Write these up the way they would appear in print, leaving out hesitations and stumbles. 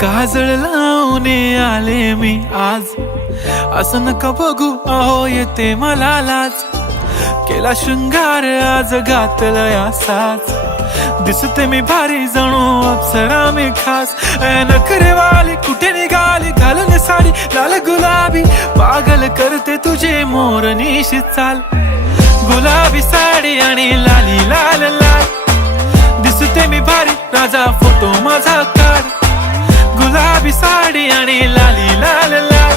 काजळ लावून आले मी आज, असं नका बघू अहो येते मला लाज. केला शृंगार आज घातलाय असाच, दिसते मी भारी जणू अप्सरा मी खास. नखरेवाली कुठे निघाली घालून साडी लाल गुलाबी, पागल करते तुझे मोरनीशी चाल. गुलाबी साडी आणि लाली लाल लाल, दिसते मी भारी राजा फोटो माझा काढ. गुलाबी साडी आणि लाली लाल लाल,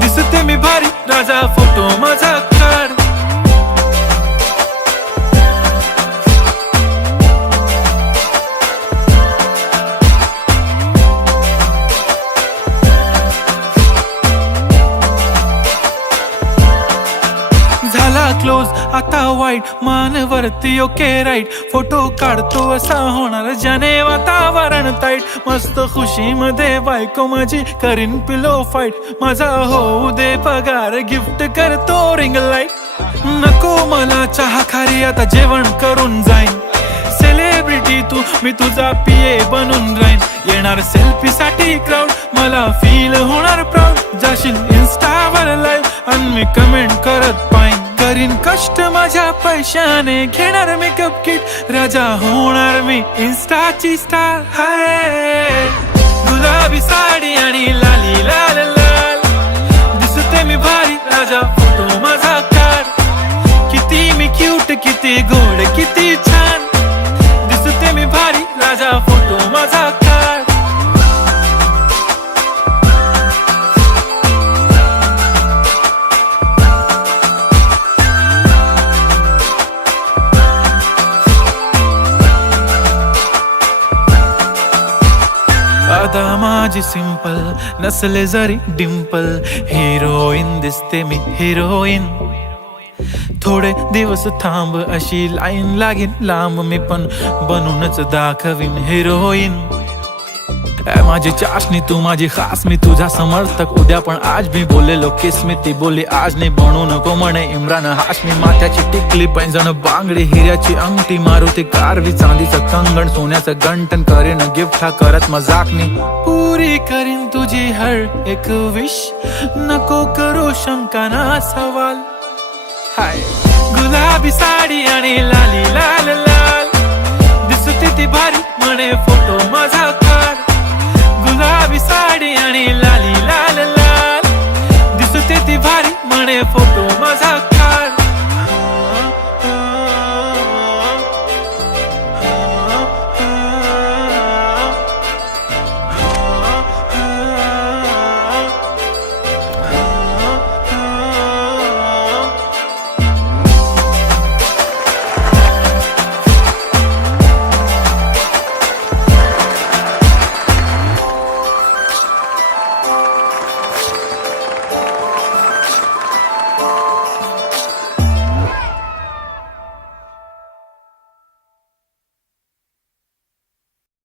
दिसते मी भारी राजा फोटो माझा काढ. झाला क्लोज आता वाईट, मान वरती ओके राईट. फोटो काढतो असा होणार ज्याने वातावरण ताईट. मस्त खुशी मध्ये बायको माझी करीन पिलो फाईट. माझा होऊ दे पगार गिफ्ट करतो रिंग लाईट. नको मला चहा खारी आता जेवण करून जाईन. सेलिब्रिटी तू मी तुझा पिये बनून राहीन. येणार सेल्फी साठी क्राऊड मला फील होणार प्राऊड. जाशील इन्स्टावर लाईव्ह आणि मी कमेंट करत पाईन. करीन कष्ट माझ्या पैशाने घेणार मेकअप किट. राजा होणार मी इन्स्टाची स्टार. हाय गुलाबी साडी आणि लाली लाल लाल, दिसते मी भारी राजा फोटो माझा काढ. किती मी क्यूट किती गोड किती छान, दिसते मी भारी राजा फोटो माझा काढ. आता माझी सिंपल नसले जरी डिंपल, हिरोईन दिसते मी हिरोईन. थोडे दिवस थांब अशी लाईन लागेल लांब, मी पण बनूनच दाखवीन हिरोईन. माझी चाशनी तू माझी खास, मी तुझा समर्थक उद्या पण आज मी बोलेलो किस मी. ती बोली आज नाही बनू नको म्हणे इम्रान हाशमी. माथ्याची टिकली पैंजण बांगडी हिऱ्याची अंगठी, मारुती कारवी चांदीचं कंगण सोन्याचं गंटन. करीन गिफ्ट हा करत मजाकनी, पुरी करीन तुझी हर एक विश. नको करू शंका ना सवाल. हाय गुलाबी साडी आणि लाली लाल लाल, दिसते ती भारी म्हणे फोटो माझा काढ. गुलाबी साडी आणि लाली लाल लाल, दिसते ती भारी म्हणे फोटो